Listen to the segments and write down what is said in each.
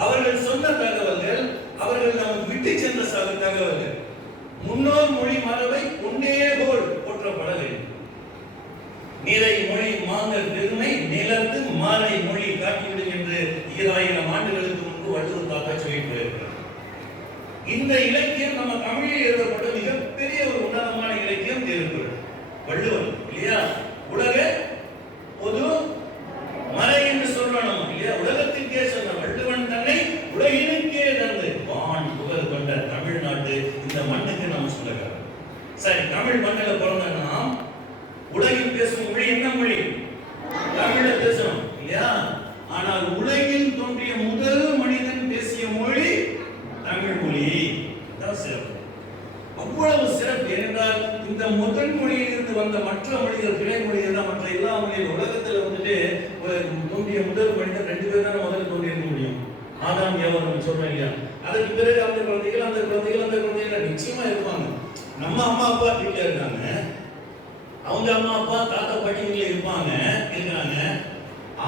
அவர்கள் சொன்ன தகவல்கள் அவர்கள் நமக்கு விட்டு சென்ற சக தகவல்கள். முன்னோர் மொழி மரபை கொண்டே போல் போற்றப்பட வேண்டும் நிறை மொழி மாந்தர் பெருமை நிலத்து மாலை மொழி காட்டிவிடும் என்று ஈராயிரம் ஆண்டுகளுக்கு முன்பு வள்ளுவர் தாத்தா சொல்லி இந்த இலக்கியம் நம்ம தமிழில் எழுதப்பட்ட மிகப்பெரிய ஒரு உன்னதமான இலக்கியம் திருக்குறள் வள்ளுவர் இல்லையா? உலக பொது மறை என்று சொல்றோம் நம்ம இல்லையா உலகத்திற்கே சொன்ன வள்ளுவன் தன்னை உலகினுக்கே தந்து வான் புகழ் கொண்ட தமிழ்நாட்டு இந்த மண்ணுக்கு நம்ம சொல்லுகிறோம் சரி தமிழ் மண்ணில் பிறந்த நாம் உலகில் பேசும் மொழி என்ன மொழி தமிழ பேசணும் இல்லையா ஆனால் உலகில் தோன்றிய முதல் மனிதன் பேசிய மொழி தமிழ் மொழி அதான் சிறப்பு அவ்வளவு சிறப்பு ஏனென்றால் இந்த முதல் மொழியில் இருந்து வந்த மற்ற மொழிகள் கிளை மொழிகள் தான் மற்ற எல்லா மொழிகள் உலகத்தில் வந்துட்டு ஒரு தோன்றிய முதல் மனிதன் ரெண்டு பேர் தான் முதல்ல தோன்றி இருக்க முடியும்? ஆதாம் ஏவா நம்ம சொல்றோம் இல்லையா? அதற்கு பிறகு அந்த குழந்தைகள் அந்த குழந்தைகள் அந்த குழந்தைகள் நிச்சயமா இருப்பாங்க. நம்ம அம்மா அப்பா வீட்டில் இருக்காங்க. அவங்க அம்மா அப்பா தாத்தா பாட்டி வீட்டில் இருப்பாங்க இருக்கிறாங்க.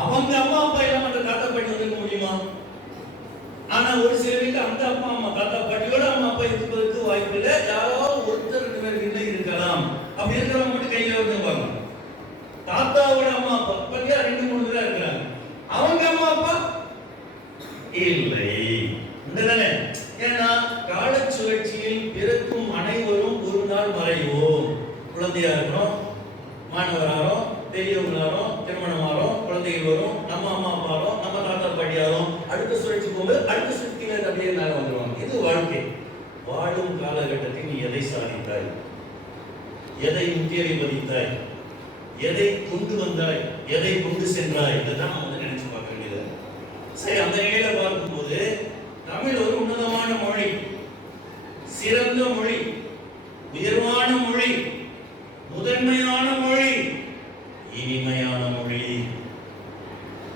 அவங்க அம்மா அப்பா இல்லாம அந்த தாத்தா பாட்டி வந்திருக்க முடியுமா? ஆனா ஒரு சில வீட்டில் அந்த அப்பா அம்மா தாத்தா பாட்டியோட அம்மா அப்பா இருப்பதற்கு வாய்ப்பு இல்லை யாராவது ஒருத்தர் ரெண்டு பேர் வீட்டில் இருக்கலாம். அப்படி இருக்கிறவங்க மட்டும் கையில வந்து தாத்தாவோட அம்மா அப்பா பத்தியா ரெண்டு மூணு பேரா இருக்கிறாங்க அவங்க அம்மா அப்பா இல்லை உண்டுதானே ஏன்னா கால சுழற்சியில் பிறக்கும் அனைவரும் ஒரு நாள் மறைவோம் குழந்தையா இருக்கிறோம் மாணவராகிறோம் பெரியவங்களாகிறோம் திருமணமாகிறோம் குழந்தைகள் வரும் நம்ம அம்மா அப்பாரும் நம்ம தாத்தா பாட்டியாரும் அடுத்த சுழற்சி போகும்போது அடுத்த சுழற்சியில அப்படியே மேலே வந்துருவாங்க இது வாழ்க்கை வாழும் காலகட்டத்தில் நீ எதை சாதித்தாய் எதை மதித்தாய். எதை கொண்டு வந்தாய்? எதை கொண்டு சென்றாய்? இதுதான் நம்ம வந்து நினைச்சு பார்க்க வேண்டியது. சரி அந்த நிலையில பார்க்கும்போது தமிழ் ஒரு உன்னதமான மொழி. சிறந்த மொழி. உயர்வான மொழி முதன்மையான மொழி இனிமையான மொழி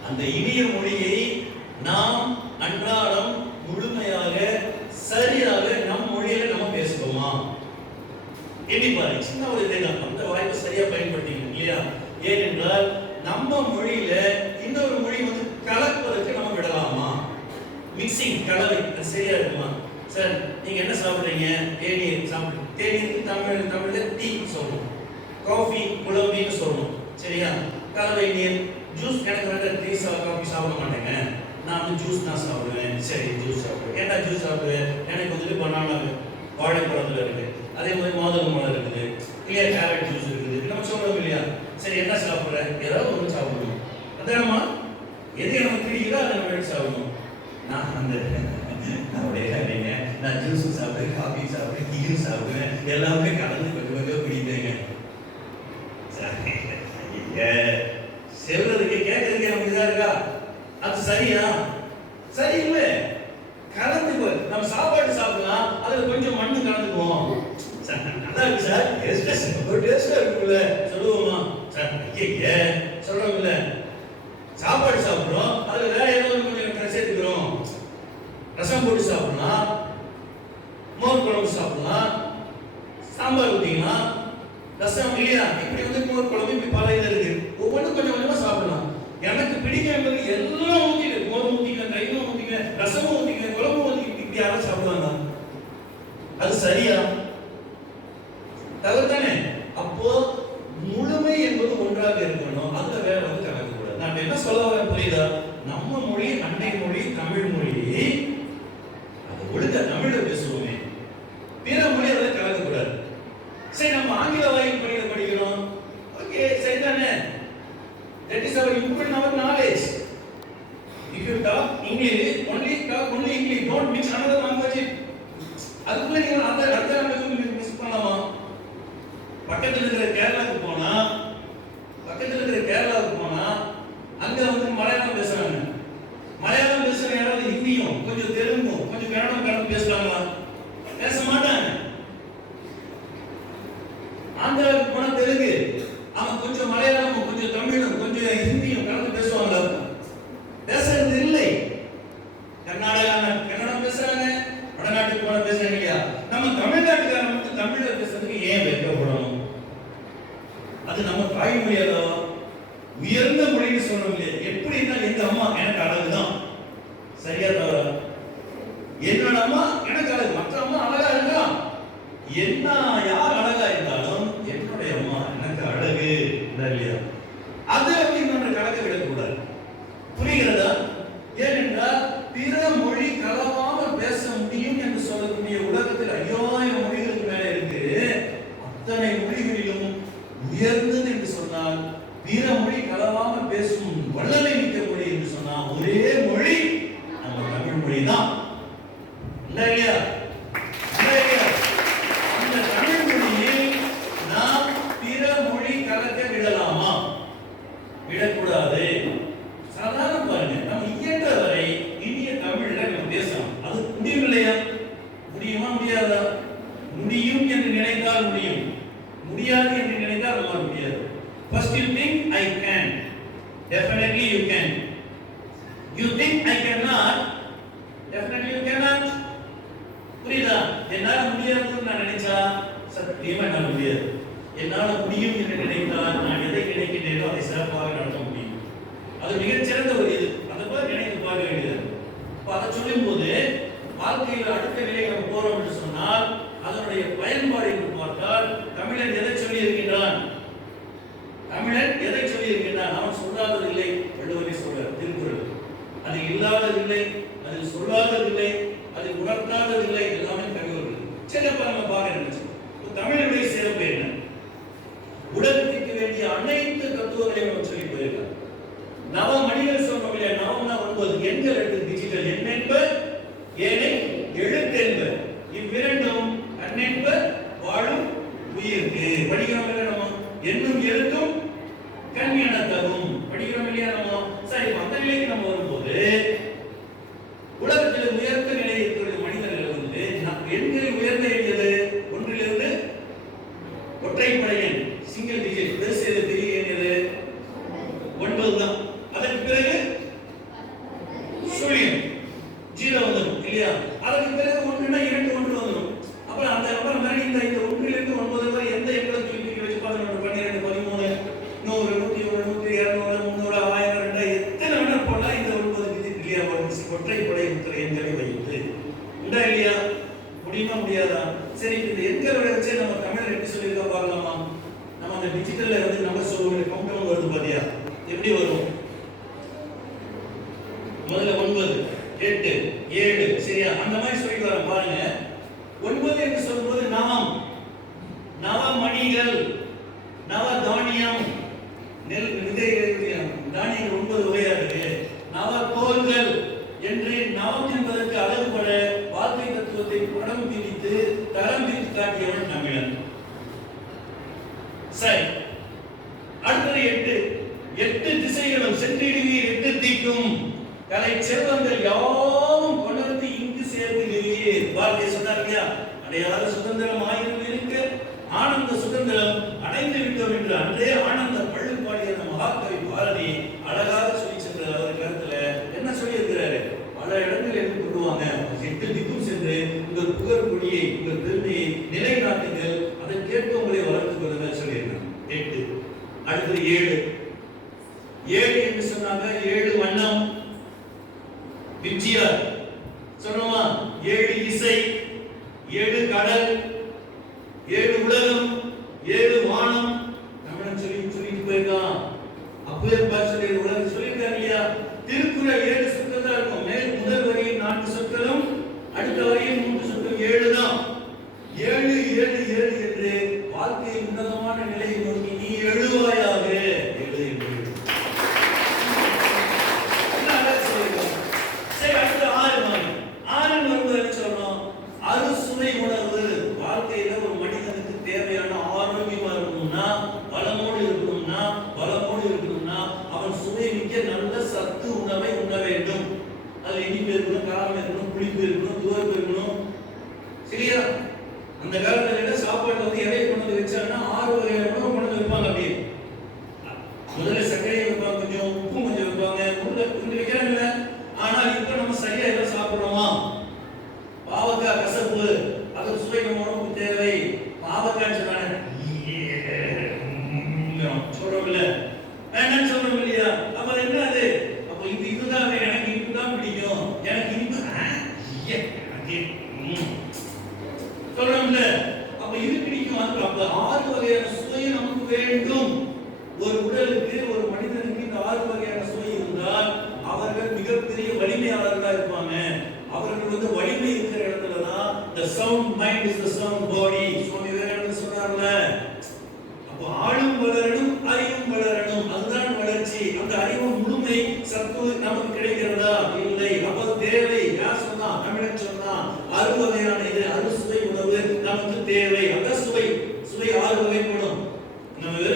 அந்த இனிய மொழியை நாம் அன்றாடம் முழுமையாக சரியாக நம் மொழியில நம்ம பேசுவோமா எண்ணி பாரு சின்ன ஒரு இதை அந்த வாய்ப்பை சரியா பயன்படுத்திக்கணும் இல்லையா ஏனென்றால் நம்ம மொழியில இன்னொரு மொழி வந்து கலப்பதற்கு நம்ம விடலாமா மிக்சிங் கலவை அது சரியா இருக்குமா சார் நீங்க என்ன சாப்பிடுறீங்க தேநீர் சாப்பிடு தேநீர் தமிழ் தமிழ்ல டீ சொல்லணும் காஃபி குழம்பின்னு சொல்லணும் சரியா கலவை நீர் ஜூஸ் எனக்கு வந்து டீ காஃபி சாப்பிட மாட்டேங்க நான் வந்து ஜூஸ் தான் சாப்பிடுவேன் சரி ஜூஸ் சாப்பிடுவேன் என்ன ஜூஸ் சாப்பிடுவேன் எனக்கு வந்துட்டு பனானா வாழைப்பழத்தில் இருக்கு அதே மாதிரி மாதுளம்பழம் மலர் இல்லையா கேரட் ஜூஸ் இருக்குது. நம்ம சொல்றோம் இல்லையா? சரி என்ன சாப்பிடுற? ஏதாவது ஒன்று சாப்பிடணும் அதானம்மா எது நமக்கு தெரியுதோ அதை நம்ம எடுத்து சாப்பிடணும். நான் அந்த அப்படியே இல்லைங்க நான் ஜூஸும் சாப்பிடுவேன் காஃபியும் சாப்பிடுவேன் டீயும் சாப்பிடுவேன் எல்லாமே கலந்து கொஞ்சம் கொஞ்சம் குடிப்பேங்க சரி, ஐயே, செல்றதுக்கு கேட்கறதுக்கு நமக்கு இதா இருக்கா அது சரியா சரி இல்ல கலந்து போ- நம்ம சாப்பாடு சாப்பிடலாம் அதுல கொஞ்சம் மண்ணு கலந்துக்குவோம் சார், நல்லா இருக்கு சார் டேஸ்டா ஒரு டேஸ்டா சொல்லுவோமா? சார் சொல்றோம்ல. சாப்பாடு சாப்பிடுறோம். அதுல வேற ஏதோ கொஞ்சம் கொஞ்சம் சேர்த்துக்கிறோம் ரசம் போட்டு சாப்பிடலாம். மோர் குழம்பு சாப்பிடலாம். சாம்பார் ஊத்திக்கலாம். ரசம் இல்லையா? இப்படி வந்து மோர் குழம்பு இப்படி பல இதில் இருக்கு. ஒவ்வொன்றும் கொஞ்சம் கொஞ்சமாக சாப்பிடலாம். எனக்கு பிடிக்கும் என்பது எல்லாம் ஊற்றிங்க மோர் ஊற்றிங்க தயிரும் ஊற்றிங்க ரசமும் ஊற்றிங்க குழம்பு ஊற்றிங்க இப்படி யாரும் சாப்பிடுவாங்க அது சரியா? தவறு தானே? சொல்லும் போது வாழ்க்கையில் அடுத்த நிலையை நம்ம போறோம் என்று சொன்னால் அதனுடைய பயன்பாடு என்று பார்த்தால் தமிழன் எதை சொல்லி இருக்கின்றான் தமிழன் எதை சொல்லி இருக்கின்றான் அவன் சொல்லாததில்லை வள்ளுவரை சொல்றார் திருக்குறள். அது இல்லாததில்லை அது சொல்லாததில்லை அது உணர்த்தாததில்லை எல்லாமே தகவல்கள். சரி அப்ப நம்ம பார்க்க நினைச்சோம் இப்ப சிறப்பு என்ன? உலகத்துக்கு வேண்டிய அனைத்து தத்துவங்களையும் நம்ம சொல்லி போயிருக்காங்க நவ மனிதர் சொன்னோம் இல்லையா? நவம்னா ஒன்பது எண்கள் எடுத்து இதில் எண் என்ப ஏனை எழுத்தென்ப. இவ்விரண்டும் கண்ணென்ப வாழும் உயிர்க்கு. படிக்கிறோம் என்னும் எழுத்தும் கண் என தரும் படிக்கிறோம் இல்லையா நம்ம சரி இப்ப அந்த நிலைக்கு நம்ம வரும்போது உலகத்தில் உயர்ந்த நிலையில் இருக்கிற மனிதர்கள் வந்து நம் எண்களில் உயர்ந்த எண்ணியது ஒன்றிலிருந்து ஒற்றைப்படை எண் சிங்கிள் டிஜிட் பெருசு எது பெரிய எண் எது ஒன்பது தான் அதற்கு பிறகு சுழியம் ஜீரோ வந்துடும் இல்லையா அதற்கு பிறகு ஒன்றுனா இரண்டு ஒன்று வந்துடும் அப்புறம் அந்த அப்புறம் மறுபடியும் இந்த இந்த ஒன்றிலிருந்து ஒன்பது வரை எந்த எண்களை தூக்கி வச்சு பதினொன்று பன்னிரெண்டு பதிமூணு நூறு நூத்தி ஒரு நூத்தி இருநூறு முந்நூறு ஆயிரம் ரெண்டாயிரம் எத்தனை வேணா போடலாம் இந்த ஒன்பது டிஜிட் இல்லையா ஒரு ஒற்றைப்படை இருக்கிற எண்களை வைத்து உண்டா இல்லையா முடியுமா முடியாதா சரி இப்ப இந்த எண்களை வச்சு நம்ம தமிழ் எப்படி சொல்லியிருக்கோம் பார்க்கலாமா நம்ம அந்த டிஜிட்டல்ல வந்து நம்பர் சொல்லுவோம் கவுண்டர் வருது பாத்தியா முதல்ல ஒன்பது எட்டு ஏழு சரியா? அந்த மாதிரி சொல்லி வர பாருங்க. ஒன்பது என்று சொல்லும்போது நாம் நவமணிகள் நவ தானியம் நெல் விதை தானியங்கள் ஒன்பது வகையா இருக்கு நவ கோள்கள் என்று நவம் என்பதற்கு அழகுபட வாழ்க்கை தத்துவத்தை படம் பிரித்து தரம் பிரித்து காட்டியவன் தமிழன் சரி அடுத்தது எட்டு எட்டு திசைகளும் சென்றிடுவீர் எட்டு திக்கும் கலை செல்வங்கள் யாவும் கொண்டு இங்கு சேர்த்திடுவீர் பாரதிய சொன்னார் இல்லையா? அடையாத சுதந்திரம் ஆயிரம் இருக்க ஆனந்த சுதந்திரம் அடைந்து விட்டோம் என்று அன்றே ஆனந்த பள்ளு பாடிய அந்த மகாகவி பாரதி அழகாக சொல்லி சென்றார். அவர் கருத்துல என்ன சொல்லி இருக்கிறாரு பல இடங்கள் எடுத்து கொள்வாங்க எட்டு திக்கும் சென்று உங்கள் புகழ் கொடியை உங்கள் பெருமையை நிலைநாட்டுங்கள். அதை கேட்க உங்களை வளர்த்துக் கொள்ளுங்கள் சொல்லியிருக்காங்க எட்டு. அடுத்தது ஏழு. ஏழு என்று சொன்னாங்க. ஏழு வண்ணம். விஜயார் சொன்னோமா? ஏழு இசை ஏழு கடல் ஏழு உலகம் ஏழு வானம் தமிழன் சொல்லி சொல்லிட்டு போயிருக்கான் அப்பவே சொல்லி உலகம் சொல்லியிருக்காங்க இல்லையா திருக்குறள் ஏழு சொற்கள் தான் இருக்கும் மேல் முதல் வரியில் நான்கு சொற்களும் அடுத்த வரியில் மூன்று சொற்கள் ஏழு தான் ஏழு ஏழு ஏழு என்று வாழ்க்கையின் உன்னதமான நிலையை நோக்கி நீ எழுவாயாக எழு என்று என்ன அழகா சொல்லியிருக்காங்க. சரி, அடுத்து ஆறு மாதிரி. ஆறுன்னு வரும்போது என்ன சொல்லணும்? அறுசுவை உணவு. வாழ்க்கையில ஒரு மனிதனுக்கு தேவையான ஆரோக்கியமா இருக்கணும்னா, வளமோடு இருக்கணும்னா, பலமோடு இருக்கணும்னா, அவன் சுவை மிக்க நல்ல சத்து உணவை உண்ண வேண்டும் அதுல இனிப்பு இருக்கணும் காரம் இருக்கணும் புளிப்பு இருக்கணும் துவர்ப்பு இருக்கணும் சரியா அந்த காலத்துல என்ன சாப்பாடு வந்து இலையை கொண்டு வந்து வச்சாங்கன்னா ஆறு வகையான உணவு கொண்டு வந்து வைப்பாங்க அப்படியே முதல்ல சர்க்கரையை வைப்பாங்க கொஞ்சம் உப்பும் கொஞ்சம் வைப்பாங்க முதல்ல கொஞ்சம் வைக்கிறாங்கல்ல ஆனால் இப்ப நம்ம சரியா எல்லாம் சாப்பிடுறோமா பாவக்காய் கசப்பு அது சுவை நம்ம உடம்புக்கு தேவை பாவக்காய் சொன்னாங்க சொல்றோம்ல வேண்டாம்னு சொல்றோம் இல்லையா அப்ப அது என்ன அது அப்ப இது இதுதான் வேணும். எனக்கு இதுதான் பிடிக்கும் எனக்கு இனிப்பு ஆ, ஐயே, எனக்கு ம். சொல்றோம்ல அப்ப இது பிடிக்கும் அது அப்ப ஆறு வகையான சுவை நமக்கு வேண்டும். ஒரு உடலுக்கு ஒரு மனிதனுக்கு இந்த ஆறு வகையான சுவை இருந்தால் அவர்கள் மிகப்பெரிய வலிமையாளர்களா இருப்பாங்க. அவர்கள் வந்து வலிமை இருக்கிற இடத்துல தான் the sound mind is the sound body. சுவாமி விவேகானந்தர் சொன்னார்ல அப்போ ஆளும் வளரணும் அறிவும் வளரணும். அதுதான் வளர்ச்சி. அந்த அறிவும் முழுமை சத்து நமக்கு கிடைக்கிறதா.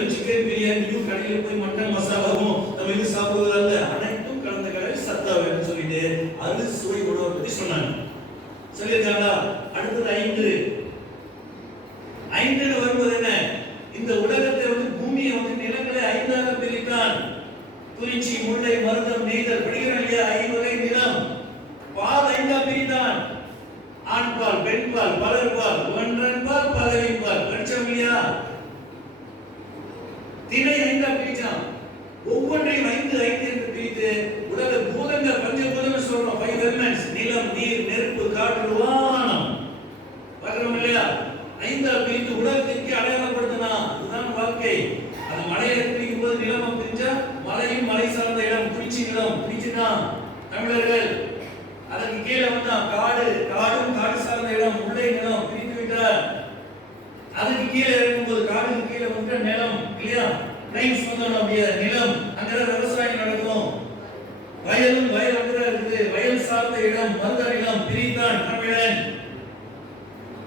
வெறும் சிக்கன் பிரியாணியும் கடையில் போய் மட்டன் மசாலாவும் நம்ம இது சாப்பிடுவதல்ல. அனைத்தும் கலந்த கடை சத்தா வேணும்னு சொல்லிட்டு அது சுவை உணவை பற்றி சொன்னாங்க. சொல்லியிருக்காங்களா? அடுத்தது ஐந்து. தினை ஐந்தா பிரிச்சான் ஒவ்வொன்றையும் ஐந்து ஐந்து என்று பிரித்து உலக பூதங்கள் பஞ்சபூதம் சொல்றோம். ஃபைவ் எலிமெண்ட்ஸ் நிலம் நீர் நெருப்பு காற்று வானம். பார்க்கிறோம் இல்லையா? ஐந்தால் பிரித்து உலகத்திற்கு அடையாளப்படுத்தினா இதுதான் வாழ்க்கை. அது மலையை பிரிக்கும் போது நிலமா பிரிச்சா மலையும் மலை சார்ந்த இடம். பிரிச்சு நிலம் பிரிச்சுதான் தமிழர்கள் அதற்கு கீழே வந்தா காடு காடும் காடு சார்ந்த இடம் முல்லை நிலம் பிரித்து விட்டார் அதுக்கு கீழே இருக்கும்போது காடுக்கு கீழே வந்து நிலம் இல்லையா பிளைன்ஸ் வந்தோம் அப்படியே? நிலம். அங்கதான் விவசாயம் நடக்கும். வயலும் வயல் அங்கே இருக்குது. வயல் சார்ந்த இடம் மருத நிலம் பிரித்தான் தமிழன்.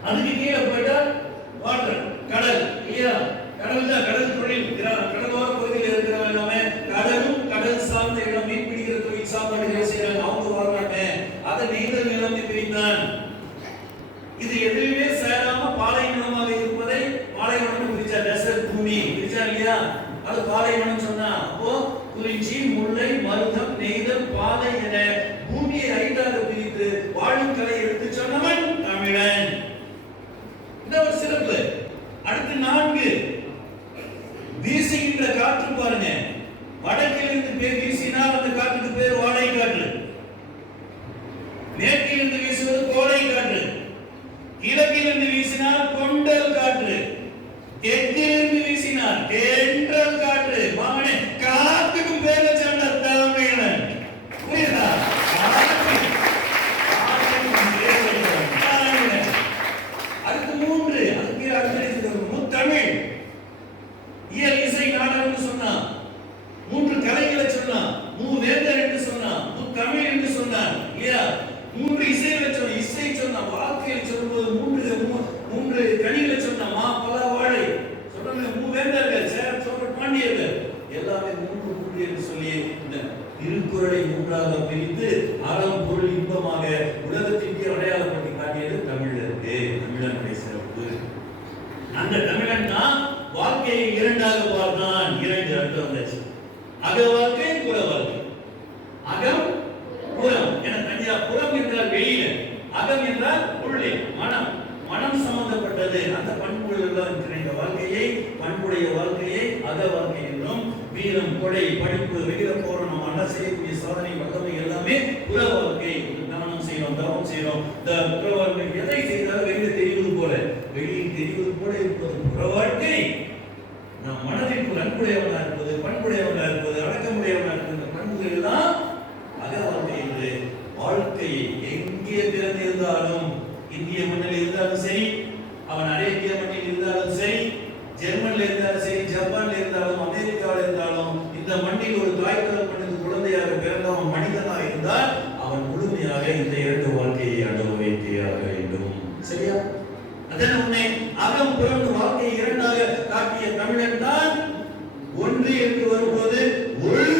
அதுக்கு கீழே போயிட்டா வாட்டர் கடல். இல்லையா? கடல் தான் கடல் தொழில். கடலோர பகுதியில் இருக்கிறவங்க எல்லாமே கடலும் கடல் சார்ந்த இடம் மீன் பிடிக்கிற தொழில் சாப்பாடுகளை செய்யறாங்க அவங்க வாழ்றாங்க அதை நெய்தல் நிலம் பிரித்தான். இது எது சேராம பாலைவனமாக இருப்பதை பாலைவனம் பிரிச்சா டெசர்ட் பூமி பிரிச்சா இல்லையா அது பாலைவனம் சொன்னா அப்போ குறிஞ்சி முல்லை மருதம் நெய்தல் பாலை என பூமியை ஐந்தாக பிரித்து வாழும் கலை எடுத்து சொன்னவன் தமிழன் இந்த ஒரு சிறப்பு அடுத்து நான்கு வீசுகின்ற காற்று பாருங்க வடக்கிலிருந்து பேர் வீசினால் அந்த காற்றுக்கு பேர் வாடை காற்று மேற்கிலிருந்து வீசுவது கோடை காற்று கிழக்கிலிருந்து வீசினால் கொண்டல் காற்று தெற்கிலிருந்து வீசினால் தென்றல் காற்று மாமனே காத்துக்கும் பேர சொன்ன தமிழன் புரியுதா காற்று. காத்துக்கும் பேர் வச்சவன் தமிழன். அடுத்து மூன்று அதுக்கு அடுத்து முத்தமிழ் இயல் இசை நாடகம்னு சொன்னான் மூன்று கலைகளை சொன்னான் மூ வேந்தர் என்று சொன்னான் முத்தமிழ் என்று சொன்னான் இல்லையா மூன்று இசைகளை சொன்ன இசை சொன்னான் வாழ்க்கையில் சொல்லும்போது மூன்று மூ- மூன்று கனிகளை சொன்னான் மா பல வாழை சொன்ன மூ வேந்தர்கள் சேர சோழ பாண்டியர்கள் எல்லாமே மூன்று மூன்று என்று சொல்லி இந்த திருக்குறளை மூன்றாக பிரித்து அறம் பொருள் இன்பமாக உலகத்திற்கு அடையாளப்படுத்தி காட்டியது தமிழருக்கு தமிழனுடைய சிறப்பு அந்த தமிழன் தான் வாழ்க்கையை இரண்டாக பார்த்தான் இரண்டு அர்த்தம் வந்தாச்சு அக வாழ்க்கை புற வாழ்க்கை அகம் புறம் என புறம் என்றால் வெளியில அகம் என்றால் உள்ளே. மனம் மனம் சம்பந்தப்பட்டது. அந்த பண்புகள் எல்லாம் நிறைந்த வாழ்க்கையை பண்புடைய வாழ்க்கையை அக வாழ்க்கை என்றும் வீரம் கொடை படிப்பு வெளியில போரணம் அண்ணா செய்யக்கூடிய சாதனை வல்லமை எல்லாமே புற வாழ்க்கை. தானம் செய்யணும் தவம் செய்யணும் இந்த புற வாழ்க்கை எதை செய்தாலும் வெளியில் தெரிவது போல. வெளியில் தெரிவது போல இருப்பது புற வாழ்க்கை. நம் மனதில் அன்புடையவனா இருப்பது பண்புடையவனாக இருப்பது அடக்கமுடையவனா இருப்பது இந்த பண்புகள் எல்லாம் அக வாழ்க்கை என்று வாழ்க்கையை எங்கே பிறந்திருந்தாலும் இந்திய மண்ணில் இருந்தாலும் சரி அவன் அரேபிய மண்ணில் இருந்தாலும் சரி ஜெர்மன்ல இருந்தாலும் சரி ஜப்பான்ல இருந்தாலும் அமெரிக்காவில் இருந்தாலும் இந்த மண்ணில் ஒரு தாய் தகப்பனுக்கு குழந்தையாக பிறந்தவன் மனிதனாக இருந்தால் அவன் முழுமையாக இந்த இரண்டு வாழ்க்கையை அனுபவித்தே ஆக வேண்டும். சரியா? அதன் உண்மை அகம் புறம் வாழ்க்கையை இரண்டாக காட்டிய தமிழன் தான் ஒன்று என்று வரும்போது ஒழுக்கம்